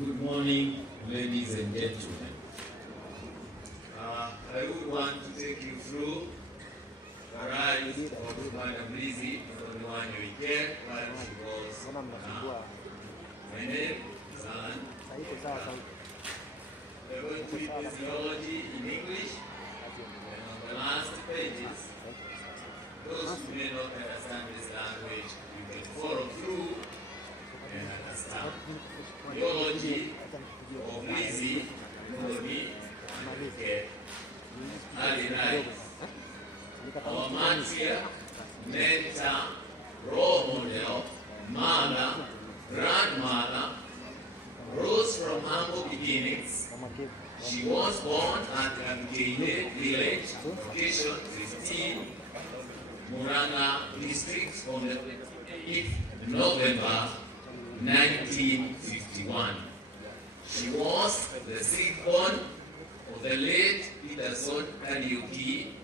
Good morning, ladies and gentlemen. I would want to take you through the rise of Madam Lizzie from wanyoike while she was my name is Alan. We're going to read this eulogy in English, and on the last pages, those who may not understand this language, you can follow through and understand. Eulogy of Lizzie, wanyoike, early life. Our martyr, mentor, role model, mother, grandmother, rose from humble beginnings. She was born at Eulogy village, location 15, Muranga district on the 8th November 1951. She was the sixth born of the late Peterson Kariuki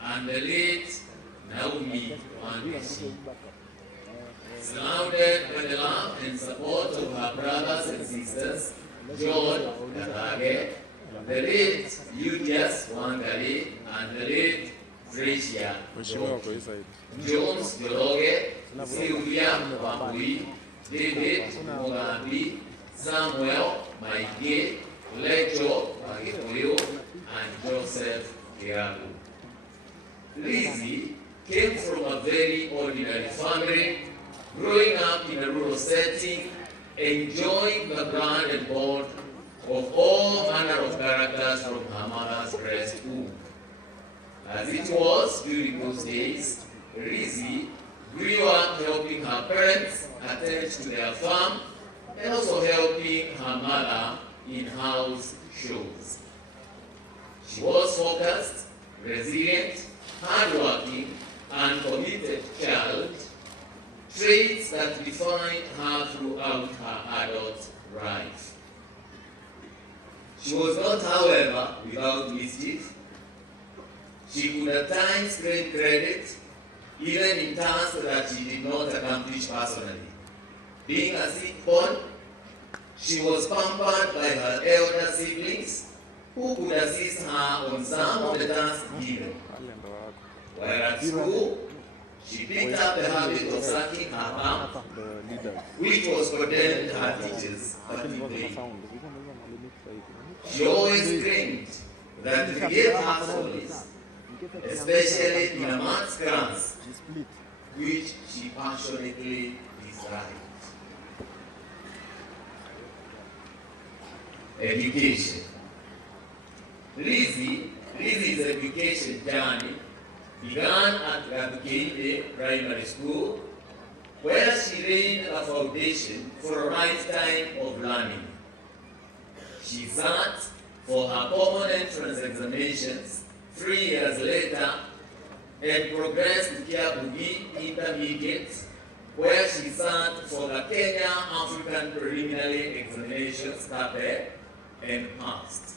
and the late Naomi Wanyoike. Surrounded by the love and support of her brothers and sisters, John Gagage, the late Udias Wangari, and the late Tricia Jones Joroge, Sylvia Wambui, David Mugambi, Samuel Maige, Lecho Magitoyo, and Joseph Kiagu. Lizzie came from a very ordinary family, growing up in a rural setting, enjoying the blood and bond of all manner of characters from her mother's breast womb. As it was during those days, Lizzie grew up helping her parents attend to their farm and also helping her mother in house chores. She was focused, resilient, hardworking, and committed child, traits that defined her throughout her adult life. She was not, however, without mischief. She could at times claim credit, even in tasks that she did not accomplish personally. Being a sixth born, she was pampered by her elder siblings, who could assist her on some of the tasks given. While at school, she picked up the habit of sucking her thumb, which was condemned her teachers back in the day. She always claimed that to forgive her follies, especially in a maths class, which she passionately disliked. Education. Lizzie's education journey began at Eulogy Primary School, where she laid a foundation for a lifetime of learning. She sat for her common entrance examinations 3 years later and progressed to Kiabugi Intermediate, where she sat for the Kenya African Preliminary Examinations (KAPE) and passed.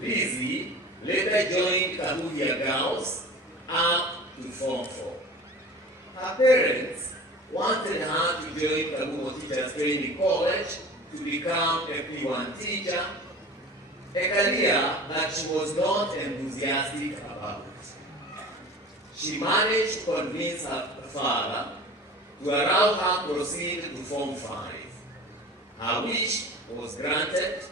Lizzie later joined Kahuya Girls up to Form 4. Her parents wanted her to join Kabugo Teachers Training College to become a P1 teacher, a career that she was not enthusiastic about. She managed to convince her father to allow her to proceed to Form 5. Her wish was granted,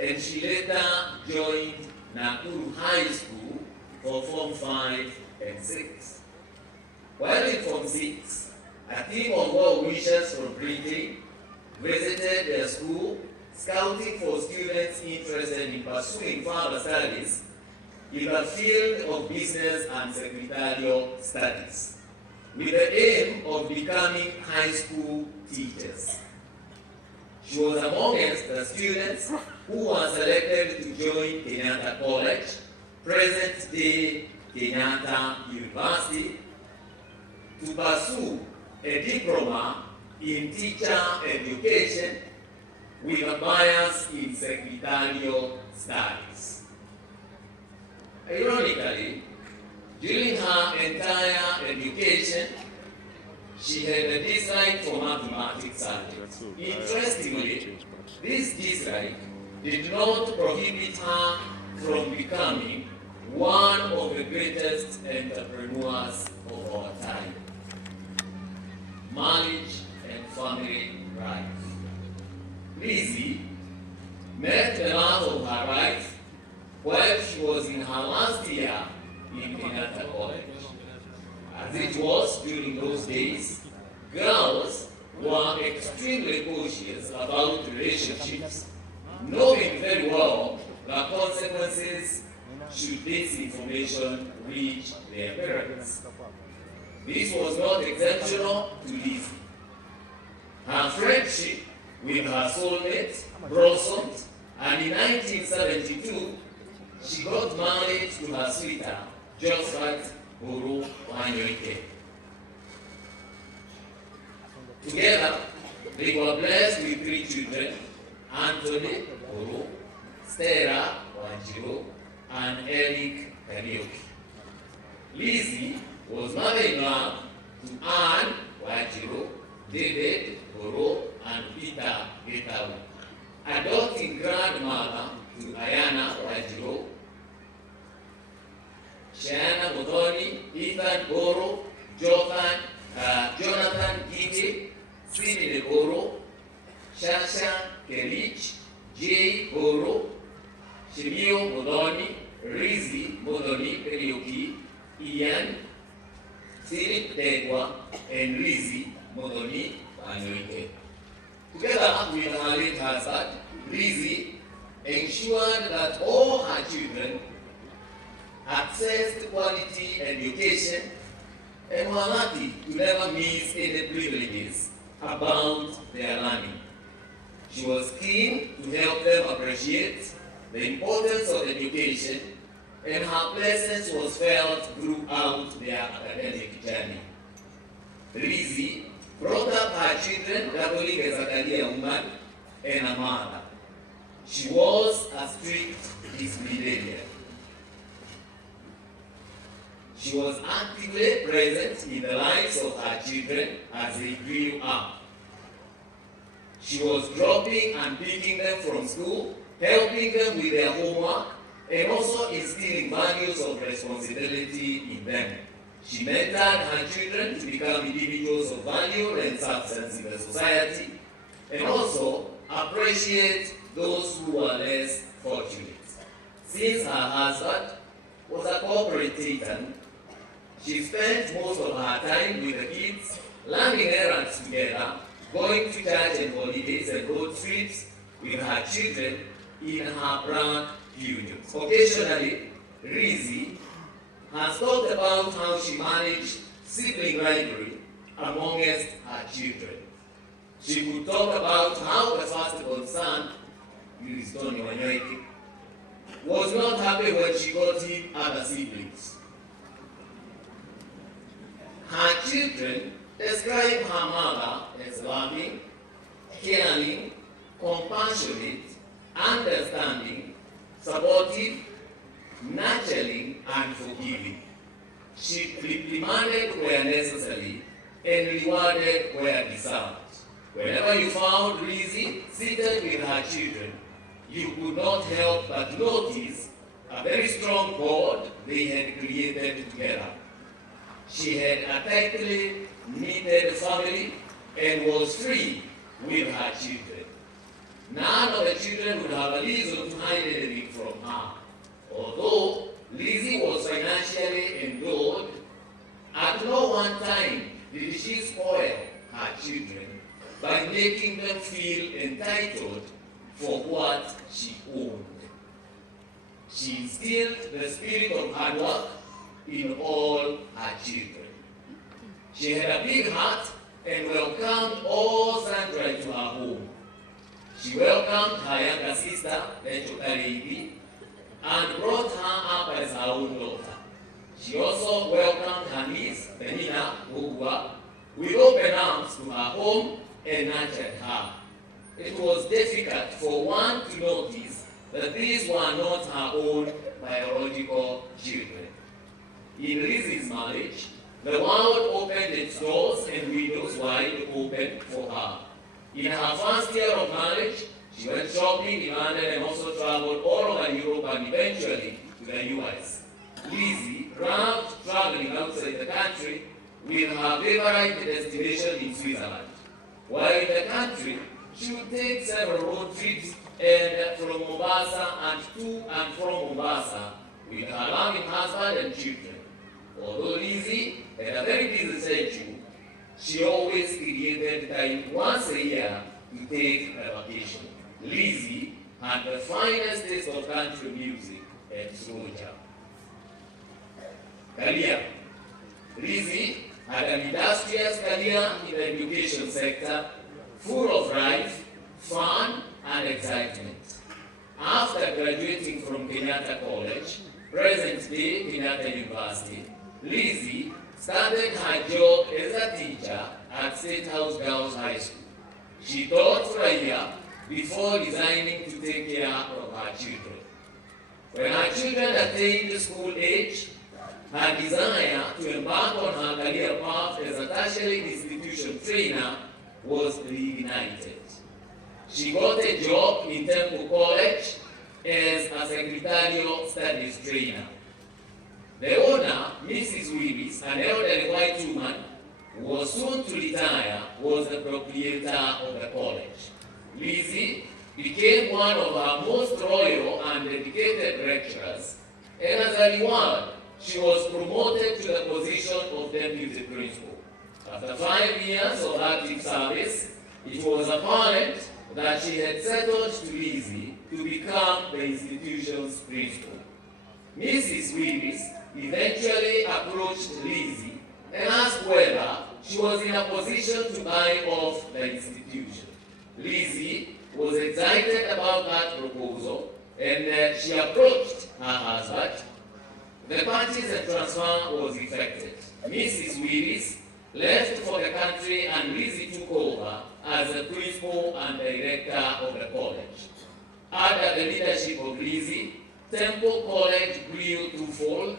and she later joined Nakuru High School for Form 5 and 6. While in Form 6, a team of well-wishers from Britain visited their school, scouting for students interested in pursuing further studies in the field of business and secretarial studies, with the aim of becoming high school teachers. She was amongst the students who were selected to join Kenyatta College, present-day Kenyatta University, to pursue a diploma in teacher education with a bias in secretarial studies. Ironically, during her entire education, she had a dislike for mathematics subjects. Interestingly, This dislike did not prohibit her from becoming one of the greatest entrepreneurs of our time. Marriage and family life. Lizzie met the love of her life while she was in her last year in Kenyatta College. As it was during those days, girls were extremely cautious about relationships, knowing very well the consequences should this information reach their parents. This was not exceptional to Lizzie. Her friendship with her soulmate blossomed, and in 1972, she got married to her sweetheart, Joseph wanyoike. Together, they were blessed with 3 children, Anthony, Stella, Wanjiru, and Eric Wanyoike. Lizzie was mother-in-law to Anne Wanjiru, David Goro, and Peter Getawu, adopting grandmother to Ayana Wanjiru, Shana Modoni, Ethan Goro, Jonathan Gide, Sidney Goro, Shasha Kelich, Jay Goro, Shimio Modoni, Rizzi Modoni Perioki, Ian, Philip Tegwa, and Rizzi Modoni wanyoike. Together with her late husband, Lizzie ensured that all her children accessed quality education and were lucky to never miss any privileges about their learning. She was keen to help them appreciate the importance of education, and her presence was felt throughout their academic journey. Lizzie brought up her children doubling as a career woman and a mother. She was a strict disciplinarian. She was actively present in the lives of her children as they grew up. She was dropping and picking them from school, helping them with their homework, and also instilling values of responsibility in them. She mentored her children to become individuals of value and substance in the society, and also appreciate those who were less fortunate. Since her husband was a corporate titan, she spent most of her time with the kids, running errands together, going to church and holidays and road trips with her children in her black periods. Occasionally, Lizzie has talked about how she managed sibling rivalry amongst her children. She could talk about how the firstborn son, Tony Wanyoike, was not happy when she got him other siblings. Her children describe her mother as loving, caring, compassionate, understanding, supportive, nurturing, and forgiving. She reprimanded where necessary and rewarded where deserved. Whenever you found Lizzie seated with her children, you could not help but notice a very strong bond they had created together. She had a tightly knitted family and was free with her children. None of the children would have a reason to hide anything from her. Although Lizzie was financially endowed, at no one time did she spoil her children by making them feel entitled for what she owned. She instilled the spirit of hard work in all her children. She had a big heart and welcomed all sundry to her home. She welcomed her younger sister, Rachel Karibi, and brought her up as her own daughter. She also welcomed her niece, Benina Ugwa, with open arms to her home and nurtured her. It was difficult for one to notice that these were not her own biological children. In Lizzie's marriage, the world opened its doors and windows wide open for her. In her first year of marriage, she went shopping in London and also traveled all over Europe and eventually to the US. Lizzie loved traveling outside the country with her favorite destination in Switzerland. While in the country, she would take several road trips and from Mombasa and to and from Mombasa with her loving husband and children. Although Lizzie had a very busy schedule, she always created time once a year to take a vacation. Lizzie had the finest taste of country music and slow jam. Career. Lizzie had an industrious career in the education sector, full of life, fun, and excitement. After graduating from Kenyatta College, present-day Kenyatta University, Lizzie started her job as a teacher at State House Girls High School. She taught for a year before resigning to take care of her children. When her children attained school age, her desire to embark on her career path as a tertiary institution trainer was reignited. She got a job in Temple College as a secretarial studies trainer. The owner, Mrs. Willis, an elderly white woman who was soon to retire, was the proprietor of the college. Lizzie became one of our most loyal and dedicated lecturers, and as a reward, she was promoted to the position of deputy principal. After 5 years of active service, it was apparent that she had settled to Lizzie to become the institution's principal. Mrs. Willis eventually approached Lizzie and asked whether she was in a position to buy off the institution. Lizzie was excited about that proposal and she approached her husband. The purchase and transfer was effected. Mrs. Willis left for the country and Lizzie took over as the principal and director of the college. Under the leadership of Lizzie, Temple College grew twofold.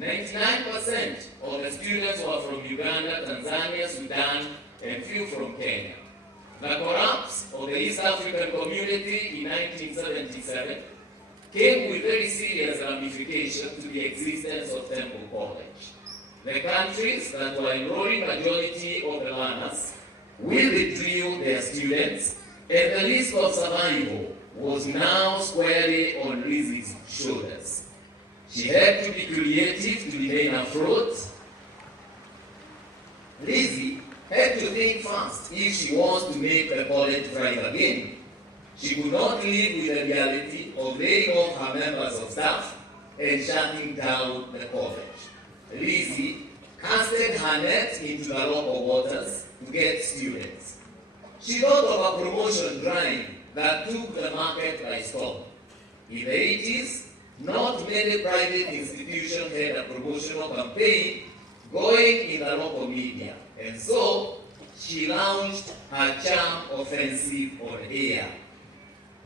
99% of the students were from Uganda, Tanzania, Sudan, and few from Kenya. The collapse of the East African community in 1977 came with very serious ramifications to the existence of Temple College. The countries that were enrolling majority of the learners withdrew their students, and the risk of survival was now squarely on Lizzie's shoulders. She had to be creative to remain afloat. Lizzie had to think fast if she wants to make the college thrive again. She could not live with the reality of laying off her members of staff and shutting down the college. Lizzie casted her net into the local waters to get students. She thought of a promotion drive that took the market by storm. In the 80s, not many private institutions had a promotional campaign going in the local media, and so she launched her charm offensive on air.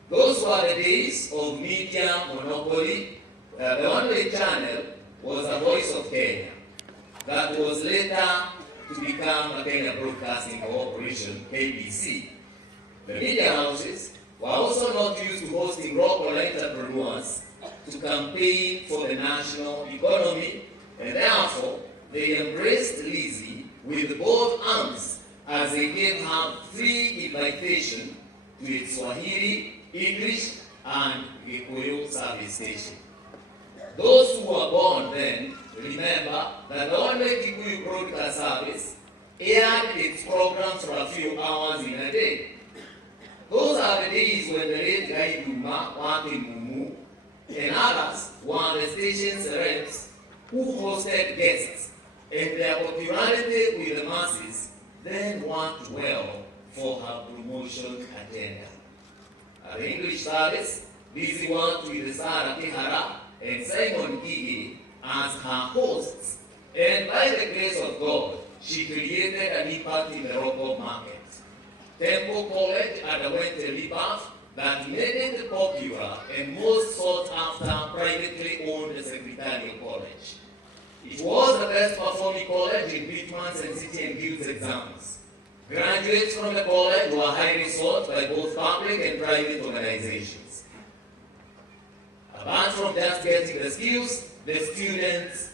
Those were the days of media monopoly. The only channel was the Voice of Kenya. That was later to become a Kenya Broadcasting Corporation, KBC. The media houses were also not used to hosting local entrepreneurs to campaign for the national economy, and therefore they embraced Lizzie with both arms as they gave her free invitation to its Swahili, English, and Gikuyu service station. Those who were born then remember that the only Gikuyu broadcast service aired its programs for a few hours in a day. Those are the days when the late Guy Duma worked in Mumu, and others were the station's reps who hosted guests, and their popularity with the masses then worked well for her promotion agenda. At the English service, Lizzie worked with Sarah Kihara and Simon Gigi as her hosts, and by the grace of God, she created an impact in the local market. Temple College underwent a rebirth that made it popular and most sought after privately owned secretarial college. It was the best performing college in Pitman's and City and Guilds exams. Graduates from the college were highly sought by both public and private organizations. Apart from just getting the skills, the students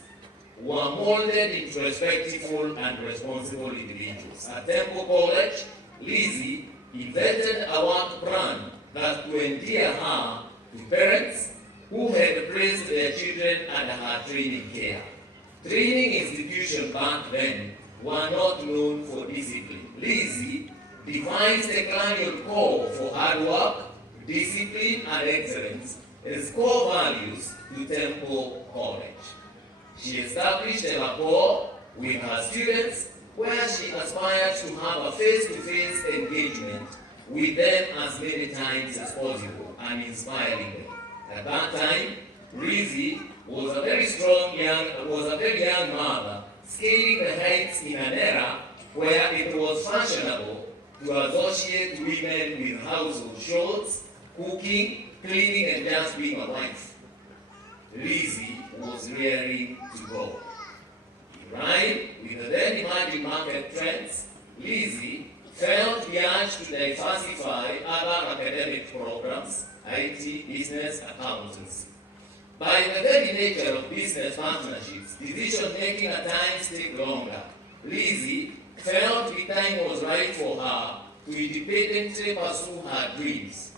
were molded into respectful and responsible individuals. At Temple College, Lizzie invented a work plan that would endear her to parents who had placed their children under her training care. Training institutions back then were not known for discipline. Lizzie defined the colonial call for hard work, discipline, and excellence as core values to Temple College. She established a rapport with her students where she aspired to have a face-to-face engagement with them as many times as possible and inspiring them. At that time, Lizzie was a very young mother, scaling the heights in an era where it was fashionable to associate women with household chores, cooking, cleaning, and just being a wife. Lizzie was raring to go. In line with the then emerging market trends, Lizzie felt the urge to diversify other academic programs, IT, business, accountancy. By the very nature of business partnerships, decision-making at times take longer. Lizzie felt the time was right for her to independently pursue her dreams.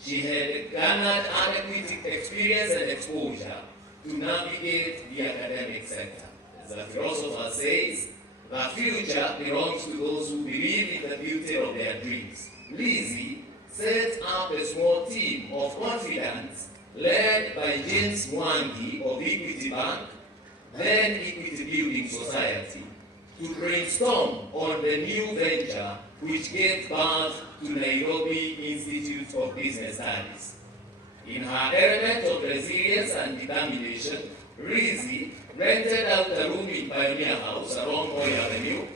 She had garnered adequate experience and exposure to navigate the academic sector. As the philosopher says, the future belongs to those who believe in the beauty of their dreams. Lizzie set up a small team of confidants led by James Wanyoike of Equity Bank, then Equity Building Society, to brainstorm on the new venture which gave birth to Nairobi Institute of Business Studies. In her element of resilience and determination, Lizzie rented out a room in Pioneer House along Moi Avenue,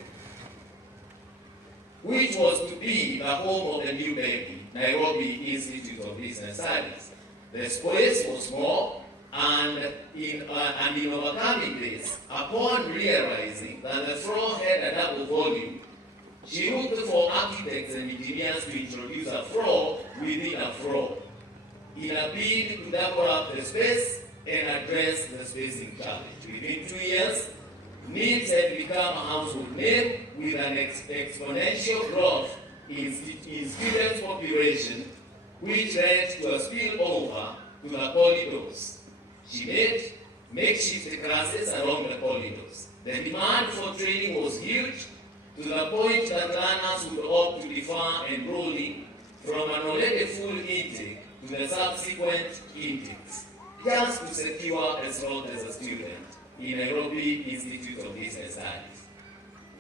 which was to be the home of the new baby, Nairobi Institute of Business Studies. The space was small, and in overcoming this, upon realizing that the floor had a double volume, she looked for architects and engineers to introduce a floor within a floor in a bid to double up the space and address the spacing challenge. Within 2 years, NIBS had become a household name with an exponential growth in students' population, which led to a spillover to the corridors. She made makeshift classes along the corridors. The demand for training was huge, to the point that learners would opt to defer enrolling from an already full intake to the subsequent intakes, just to secure a slot as a student in Nairobi Institute of Business Studies.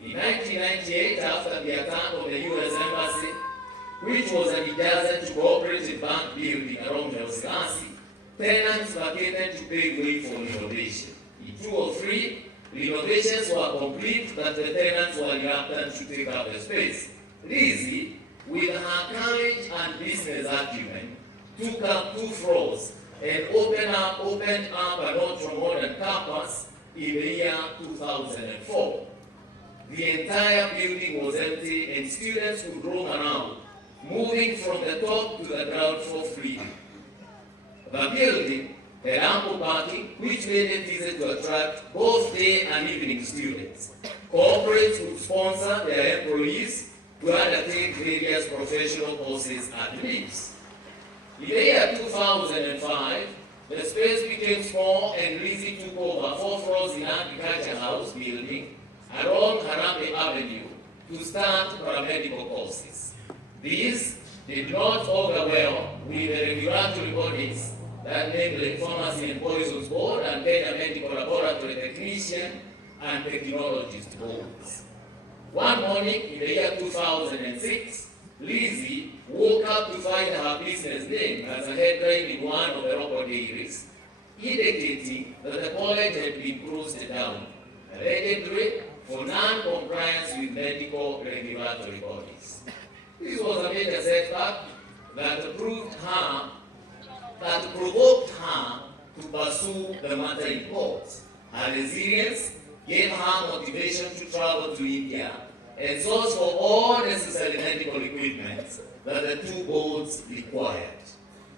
In 1998, after the attack on the U.S. Embassy, which was adjacent to cooperative bank building along the Osilasi, tenants vacated to pave way for renovation. In 2003, renovations were complete, but the tenants were reluctant to take up the space. Lizzie, with her courage and business acumen, took up 2 floors and opened up an ultra-modern campus in the year 2004. The entire building was empty and students would roam around, moving from the top to the ground floor freely. The building had ample parking, which made it easy to attract both day and evening students. Corporates would sponsor their employees to undertake various professional courses at NIBS. In the year 2005, the space became small and Lizzie took over 4 floors in Agriculture House building along Harambe Avenue to start paramedical courses. These did not augur well with the regulatory bodies, that namely Pharmacy and Poisons Board and Kenya Medical Laboratory Technician and Technologist Boards. One morning in the year 2006, Lizzie woke up to find her business name as a headline in one of the local diaries, indicating that the college had been closed down, allegedly for non-compliance with medical regulatory bodies. This was a major setback that provoked her to pursue the matter in court. Her resilience gave her motivation to travel to India and source for all necessary medical equipment that the two boards required.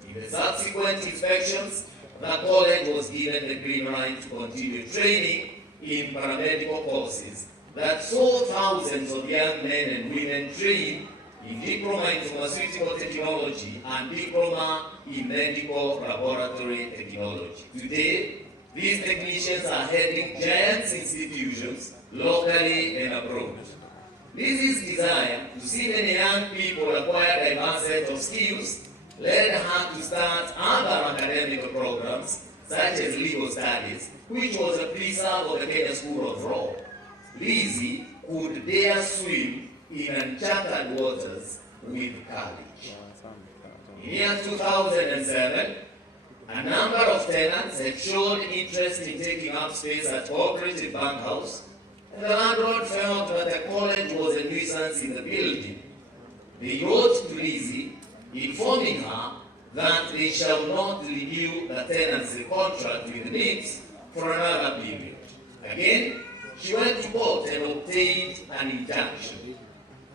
In the subsequent inspections, the college was given the green light to continue training in paramedical courses that saw thousands of young men and women trained in diploma in pharmaceutical technology and diploma in medical laboratory technology. Today, these technicians are heading giant institutions locally and abroad. Lizzie's desire to see many young people acquire a diverse set of skills led her to start other academic programs such as legal studies, which was a preserve of the Kenya School of Law. Lizzie could dare swim in uncharted waters with courage. In year 2007, a number of tenants had shown interest in taking up space at Cooperative Bank House, and the landlord felt that the college was a nuisance in the building. They wrote to Lizzie, informing her that they shall not renew the tenancy contract with NIPS for another period. Again, she went to court and obtained an injunction.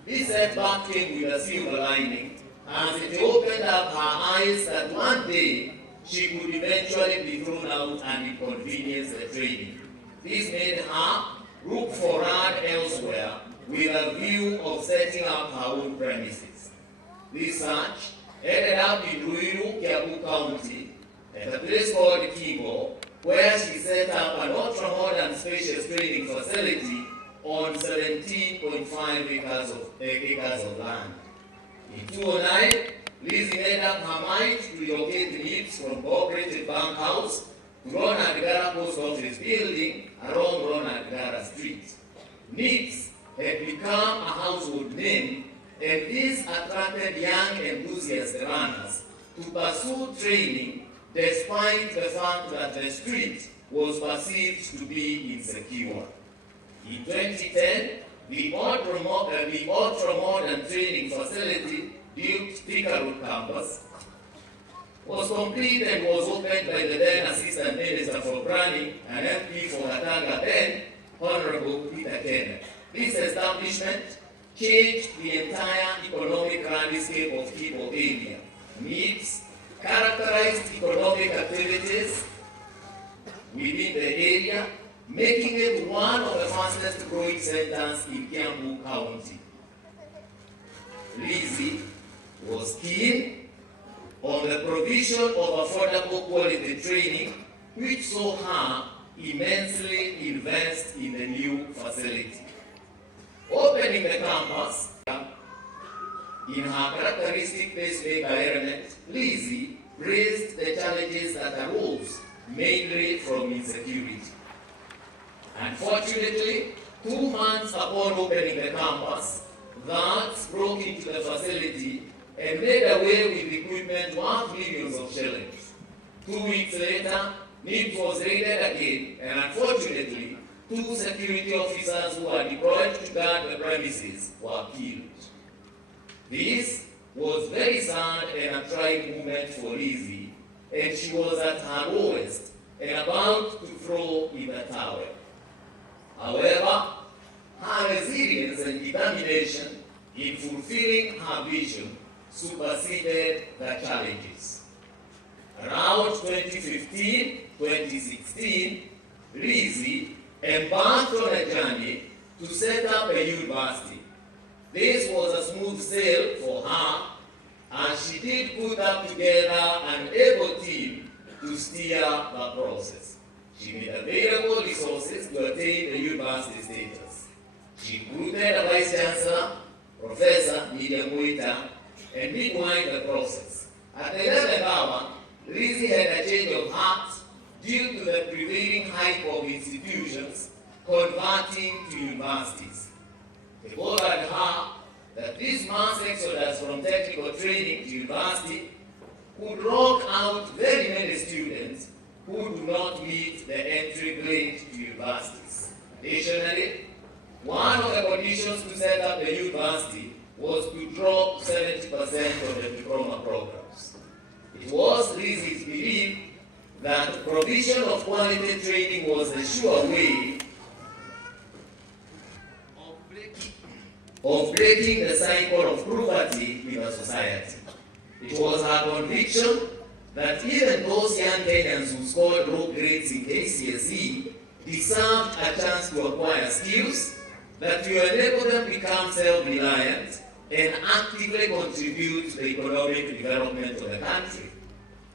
This setback came with a silver lining, as it opened up her eyes that one day she could eventually be thrown out and inconvenience the training. This made her look for land elsewhere with a view of setting up her own premises. This search ended up in Ruiru, Kiambu County, at a place called Kibo, where she set up an ultra-modern spacious training facility on 17.5 acres of land. In 2009, Lizzie made up her mind to relocate NIPS from Cooperative Bank House to Ronald Gara Post Office building along Ronald Gara Street. NIPS had become a household name, and this attracted young enthusiast runners to pursue training despite the fact that the street was perceived to be insecure. In 2010, the ultra-modern training facility, Duke Thika campus, was complete and was opened by the then Assistant Minister for Planning and MP for Hatanga then, Honorable Peter Kenneth. This establishment changed the entire economic landscape of Kibo area. NIPS characterized economic activities within the area, making it one of the fastest growing centers in Kiambu County. Lizzie was keen on the provision of affordable quality training, which saw her immensely invest in the new facility. Opening the campus in her characteristic pacemaker element, Lizzie raised the challenges that arose mainly from insecurity. Unfortunately, 2 months upon opening the campus, guards broke into the facility and made away with equipment worth millions of shillings. 2 weeks later, NIPS was raided again, and unfortunately, 2 security officers who were deployed to guard the premises were killed. This was very sad and a trying moment for Lizzie, and she was at her lowest and about to throw in the towel. However, her resilience and determination in fulfilling her vision superseded the challenges. Around 2015-2016, Lizzie embarked on a journey to set up a university. This was a smooth sail for her, and she did put up together an able team to steer the process. She made available resources to attain the university status. She recruited a vice chancellor, Professor Miriam Muita, and midwife the process. At the 11th hour, Lizzie had a change of heart due to the prevailing hype of institutions converting to universities. They told her that this mass exodus from technical training to university would lock out very many students who do not meet the entry grade to universities. Additionally, one of the conditions to set up the university was to drop 70% of the diploma programs. It was Lizzie's belief that provision of quality training was a sure way of breaking the cycle of poverty in the society. It was her conviction that even those young Kenyans who scored low grades in KCSE deserved a chance to acquire skills that will enable them to become self-reliant and actively contribute to the economic development of the country.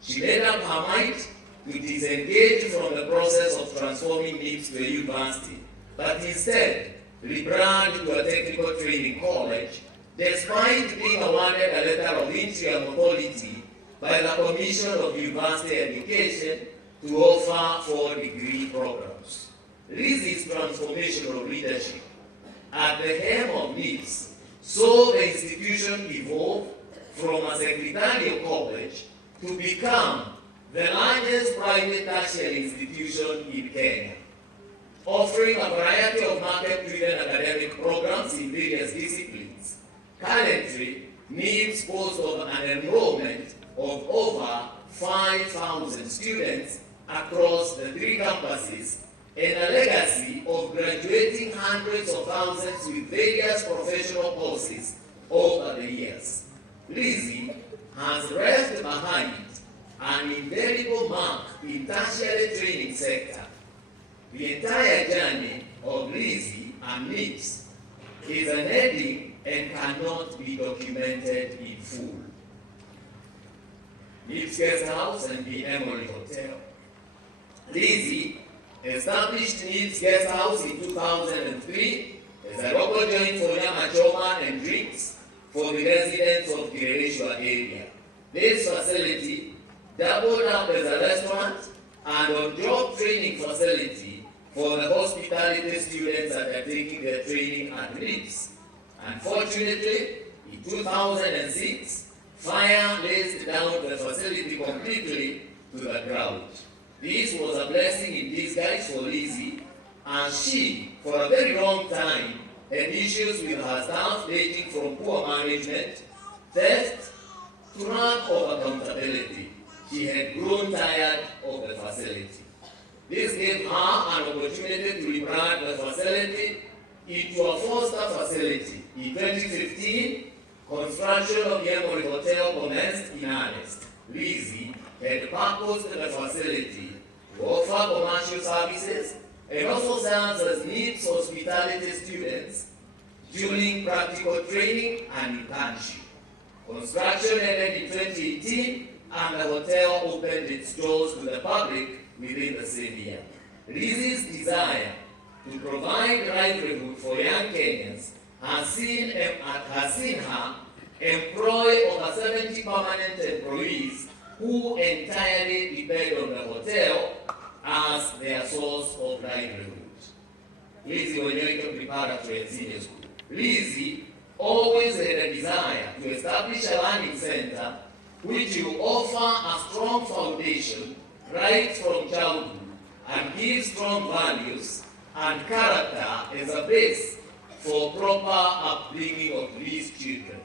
She made up her mind to disengage from the process of transforming NIPS to a university, but instead rebrand to a technical training college, despite being awarded a letter of interim authority by the Commission of University Education to offer 4-degree programs. Lizzie's transformational leadership at the helm of NIPS saw the institution evolve from a secretarial college to become the largest private tertiary institution in Kenya, offering a variety of market-driven academic programs in various disciplines. Currently, NIPS boasts of an enrollment of over 5,000 students across the 3 campuses and a legacy of graduating hundreds of thousands with various professional courses over the years. Lizzie has left behind an indelible mark in tertiary training sector. The entire journey of Lizzie and NIPS is an ending and cannot be documented in full. NIPS Guest House and the Emory Hotel. Lizzie established NIPS Guest House in 2003 as a local joint for nyama choma and drinks for the residents of the Kireshwa area. This facility doubled up as a restaurant and on-job training facility for the hospitality students that are taking their training at NIPS. Unfortunately, in 2006, fire razed down the facility completely to the ground. This was a blessing in disguise for Lizzie, and she, for a very long time, had issues with her staff dating from poor management, theft, to lack of accountability. She had grown tired of the facility. This gave her an opportunity to rebrand the facility into a foster facility. In 2015, construction of the Emory Hotel commenced in earnest. Lizzie had purposed the facility to offer commercial services and also serves as NIPS hospitality students during practical training and internship. Construction ended in 2018 and the hotel opened its doors to the public within the same year. Lizzie's desire to provide livelihood for young Kenyans has seen her employ over 70 permanent employees who entirely depend on the hotel as their source of livelihood. Lizzie Wanyoike Preparatory and Senior School. Lizzie always had a desire to establish a learning center which will offer a strong foundation right from childhood and give strong values and character as a base for proper upbringing of these children.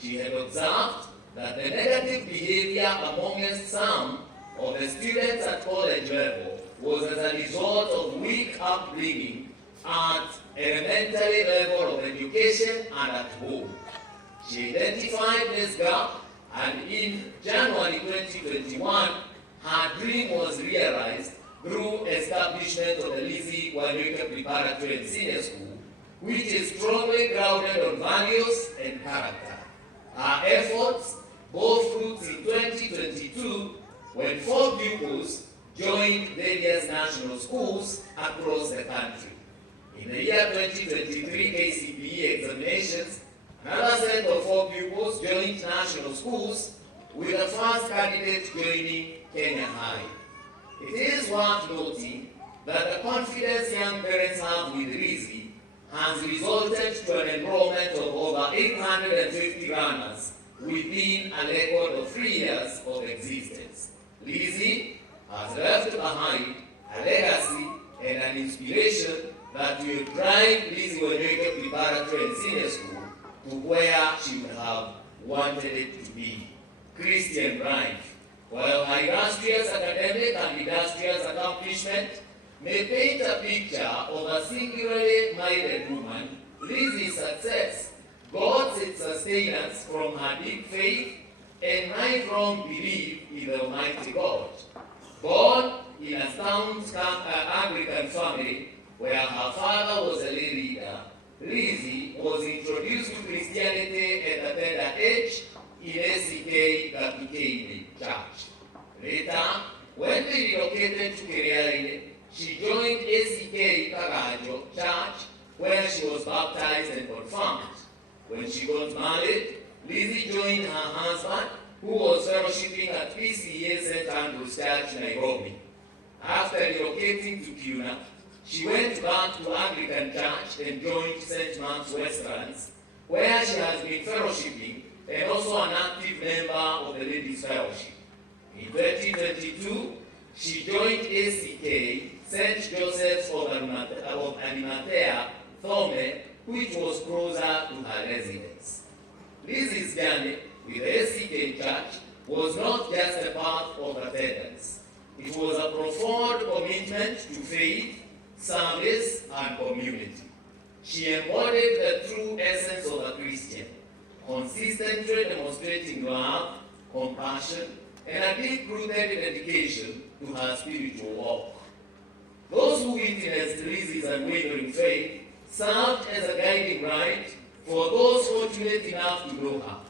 She had observed that the negative behavior amongst some of the students at college level was as a result of weak upbringing at elementary level of education and at home. She identified this gap, and in January 2021, her dream was realized through establishment of the Lizzie Wanyoike Preparatory and Senior School, which is strongly grounded on values and character. Her efforts bore fruits in 2022 when 4 pupils joined various national schools across the country. In the year 2023 KCPE examinations, another set of 4 pupils joined national schools, with the first candidate joining Kenya High. It is worth noting that the confidence young parents have with Lizzie has resulted to an enrollment of over 850 runners within a record of 3 years of existence. Lizzie has left behind a legacy and an inspiration that will drive Lizzie Wanyoike Preparatory and Senior School to where she would have wanted it to be. Christian life, while her illustrious academic and industrious accomplishment may paint a picture of a singularly minded woman, Lizzie's success got its sustenance from her deep faith and lifelong belief in the Almighty God. Born in a sound Anglican family where her father was a lay leader, Lizzie was introduced to Christianity at a tender age in ACK Gapikeni Church. Later, when they relocated to Kirialine, she joined ACK Kagajo Church, where she was baptized and confirmed. When she got married, Lizzie joined her husband, who was fellowshipping at PCA St. Andrew's Church, Nairobi. After relocating to Kuna, she went back to Anglican Church and joined St. Mark's Westerns, where she has been fellowshipping and also an active member of the Ladies' Fellowship. In 2022, she joined ACK St. Joseph's of Animatea, Thome, which was closer to her residence. Lizzie's journey with the ACK Church was not just a path of attendance. It was a profound commitment to faith, service, and community. She embodied the true essence of a Christian, consistently demonstrating love, compassion, and a deep-rooted dedication to her spiritual walk. Those who witnessed Lizzie's unwavering faith served as a guiding light for those fortunate enough to know her.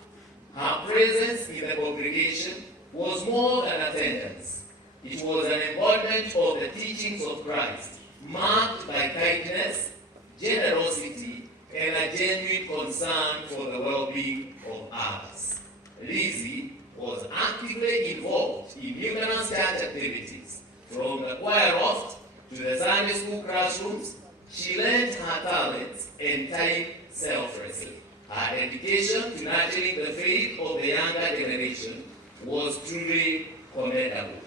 Her presence in the congregation was more than attendance. It was an embodiment of the teachings of Christ, marked by kindness, generosity, and a genuine concern for the well-being of others. Lizzie was actively involved in numerous church activities, from the choir loft to the Sunday school classrooms. She lent her talents and time selflessly. Her dedication to nurturing the faith of the younger generation was truly commendable.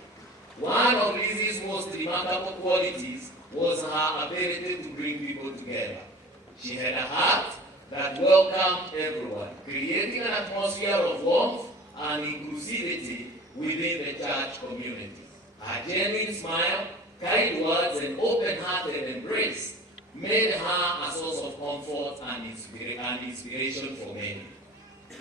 One of Lizzie's most remarkable qualities was her ability to bring people together. She had a heart that welcomed everyone, creating an atmosphere of warmth and inclusivity within the church community. Her genuine smile, kind words, and open-hearted embrace made her a source of comfort and inspiration for many.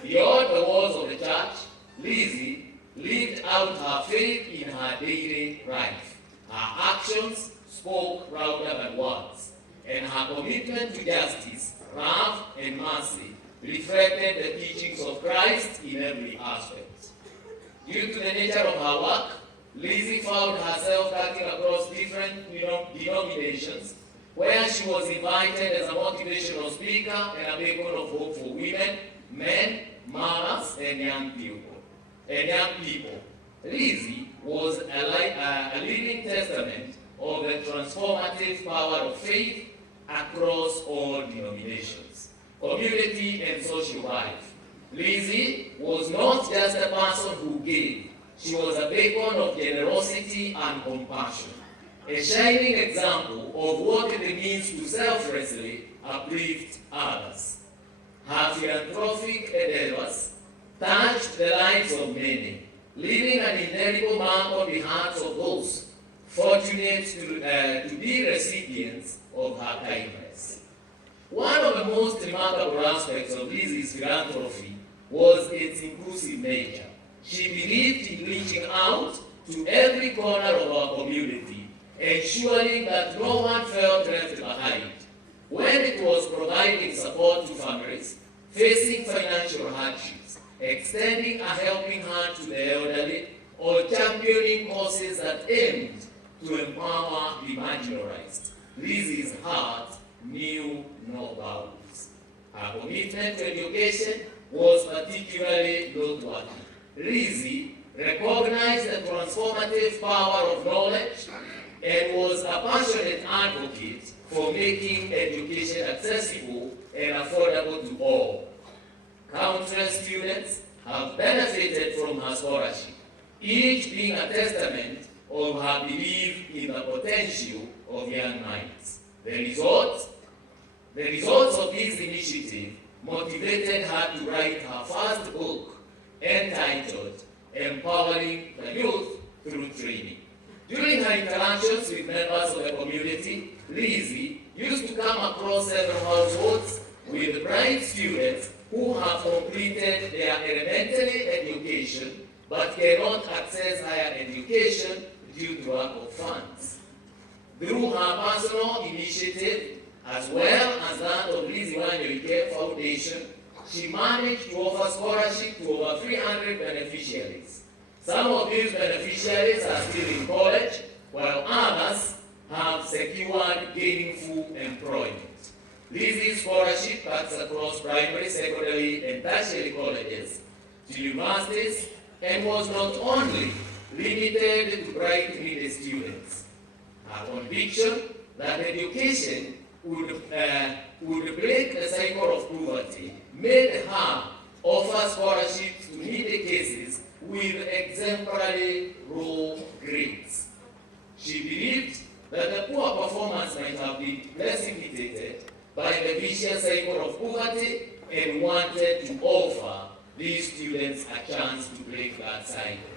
Beyond the walls of the church, Lizzie lived out her faith in her daily life. Her actions spoke louder than words, and her commitment to justice, love, and mercy reflected the teachings of Christ in every aspect. Due to the nature of her work, Lizzie found herself cutting across different denominations, where she was invited as a motivational speaker and a beacon of hope for women, men, mothers, and young people. Lizzie was a living testament of the transformative power of faith across all denominations, community, and social life. Lizzie was not just a person who gave. She was a beacon of generosity and compassion, a shining example of what it means to selflessly uplift others. Her philanthropic endeavors touched the lives of many, leaving an indelible mark on the hearts of those fortunate to be recipients of her kindness. One of the most remarkable aspects of Lizzie's philanthropy was its inclusive nature. She believed in reaching out to every corner of our community, ensuring that no one felt left behind. When it was providing support to families facing financial hardships, extending a helping hand to the elderly, or championing causes that aimed to empower the marginalized, Lizzie's heart knew no bounds. Her commitment to education was particularly noteworthy. Lizzie recognized the transformative power of knowledge and was a passionate advocate for making education accessible and affordable to all. Countless students have benefited from her scholarship, each being a testament of her belief in the potential of young minds. The results of this initiative motivated her to write her first book entitled Empowering the Youth Through Training. During her interactions with members of the community, Lizzie used to come across several households with bright students who have completed their elementary education but cannot access higher education due to lack of funds. Through her personal initiative, as well as that of Lizzie Wanyoike Foundation, she managed to offer scholarship to over 300 beneficiaries. Some of these beneficiaries are still in college, while others have secured gainful employment. Lizzie's scholarship cuts across primary, secondary, and tertiary colleges to universities and was not only limited to bright needy students. Her conviction that education would break the cycle of poverty made her offer scholarships to needy cases with exemplary raw grades. She believed that the poor performance might have been precipitated by the vicious cycle of poverty and wanted to offer these students a chance to break that cycle.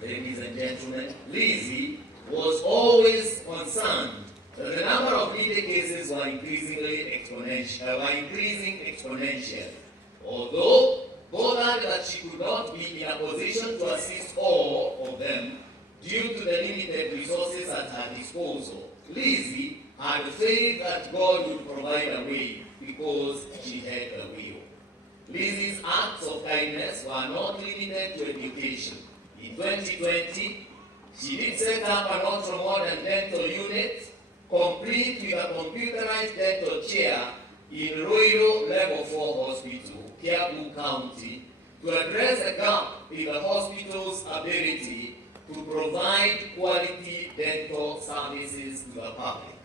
Ladies and gentlemen, Lizzie was always concerned that the number of needy cases were increasing exponentially. Although bothered that she could not be in a position to assist all of them due to the limited resources at her disposal, Lizzie had faith that God would provide a way because she had the will. Lizzie's acts of kindness were not limited to education. In 2020, she did set up an ultra-modern dental unit, complete with a computerized dental chair in Ruiru Level 4 Hospital, Kiabu County, to address a gap in the hospital's ability to provide quality dental services to the public.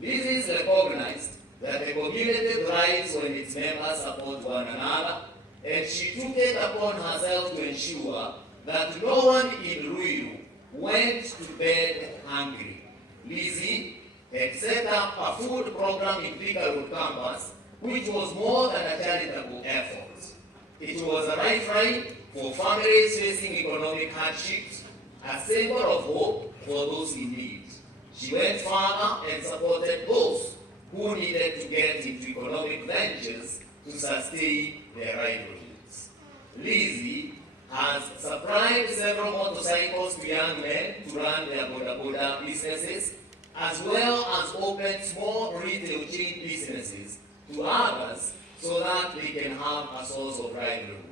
Lizzie's recognized that the community thrives when its members support one another, and she took it upon herself to ensure that no one in Ruiru went to bed hungry. Lizzie had set up a food program in Thika campus, which was more than a charitable effort. It was a lifeline for families facing economic hardships, a symbol of hope for those in need. She went further and supported those who needed to get into economic ventures to sustain their livelihoods. Lizzie has supplied several motorcycles to young men to run their boda businesses, as well as opened small retail chain businesses to others so that they can have a source of livelihood.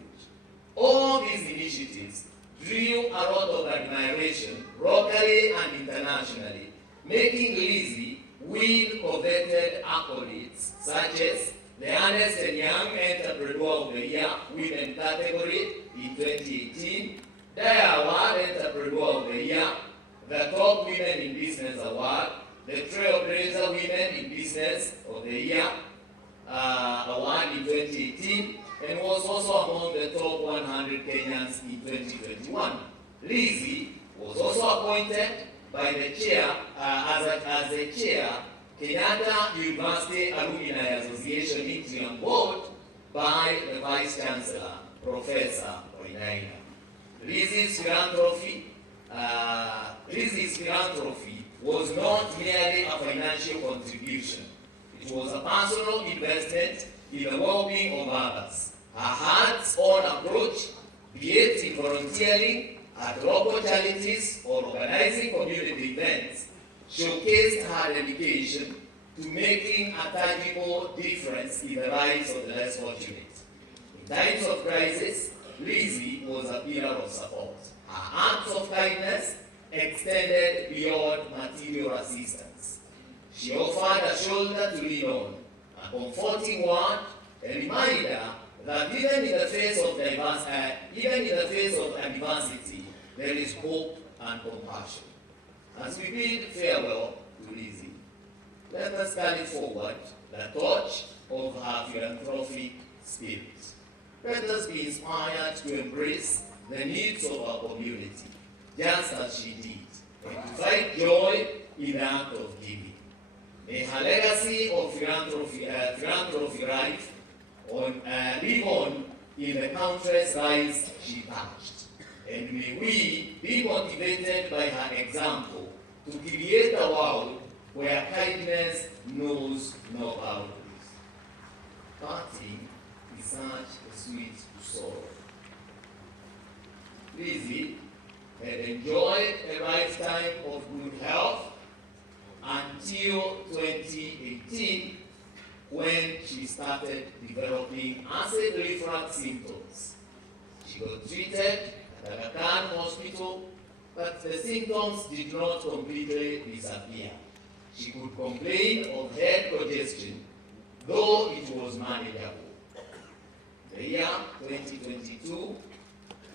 All these initiatives drew a lot of admiration locally and internationally, making Lizzie win coveted accolades such as the Ernst & Young Entrepreneur of the Year Women category in 2018, the Award Entrepreneur of the Year, the Top Women in Business Award, the Trailblazer Women in Business of the Year Award in 2018, and was also among the top 100 Kenyans in 2021. Lizzie was also appointed by the chair, as the chair, Kenyatta University Alumni Association Interim Board by the Vice Chancellor, Professor Oinaina. Lizzie's philanthropy was not merely a financial contribution. It was a personal investment in the well-being of others. Her hands-on approach, be it in volunteering at local charities or organizing community events, showcased her dedication to making a tangible difference in the lives of the less fortunate. In times of crisis, Lizzie was a pillar of support. Her acts of kindness extended beyond material assistance. She offered a shoulder to lean on, a comforting word, a reminder that even in the face of adversity, there is hope and compassion. As we bid farewell to Lizzie, let us carry forward the torch of her philanthropic spirit. Let us be inspired to embrace the needs of our community, just as she did, and to find joy in the act of giving. May her legacy of philanthropy live on in the countless lives she touched. And may we be motivated by her example to create a world where kindness knows no boundaries. Parting is such a sweet sorrow. Lizzie had enjoyed a lifetime of good health until 2018, when she started developing acid reflux symptoms. She got treated at Aga Khan Hospital, but the symptoms did not completely disappear. She could complain of head congestion, though it was manageable. The year 2022,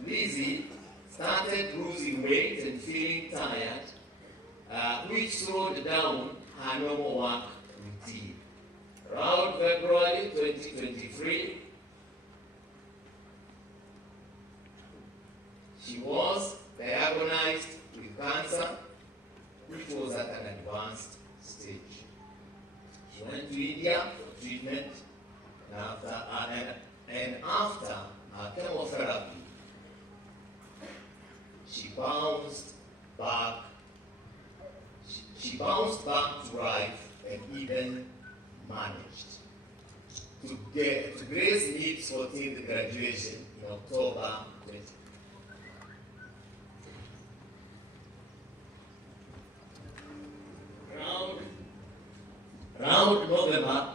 Lizzie started losing weight and feeling tired, which slowed down her normal work routine. Around February 2023, she was diagnosed with cancer, which was at an advanced stage. She went to India for treatment, and after her chemotherapy, she bounced back. She bounced back to life and even managed to grace Nip's 14th graduation in October 20. Around November,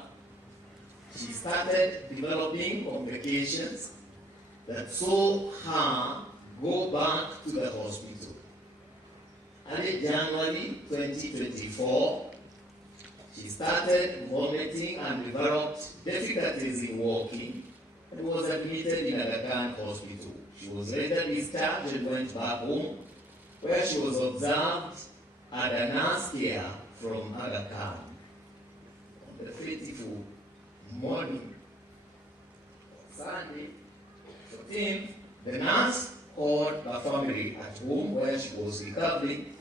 she started developing complications that saw her go back to the hospital. Early January 2024, she started vomiting and developed difficulties in walking and was admitted in Aga Khan Hospital. She was later discharged and went back home, where she was observed under nurse care from Aga Khan. On the fateful morning of Sunday 14th, the nurse called her family at home where she was recovering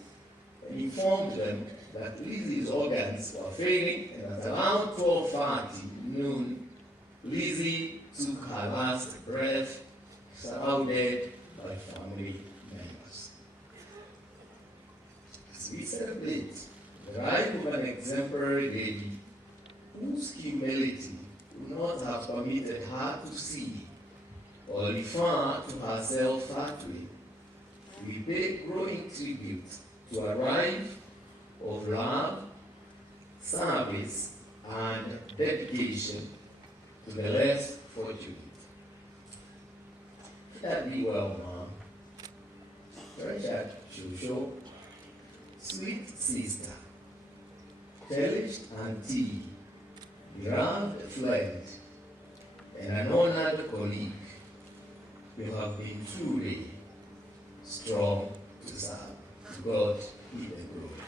and informed them that Lizzie's organs were failing, and at around 12:30 noon, Lizzie took her last breath, surrounded by family members. As we celebrate the life of an exemplary lady whose humility would not have permitted her to see or refer to herself that way, we pay growing tribute to a life of love, service, and dedication to the less fortunate. That be well, Mom. Treasured Shosho, sweet sister, cherished auntie, beloved friend, and an honored colleague, you have been truly strong to serve. To God be the glory.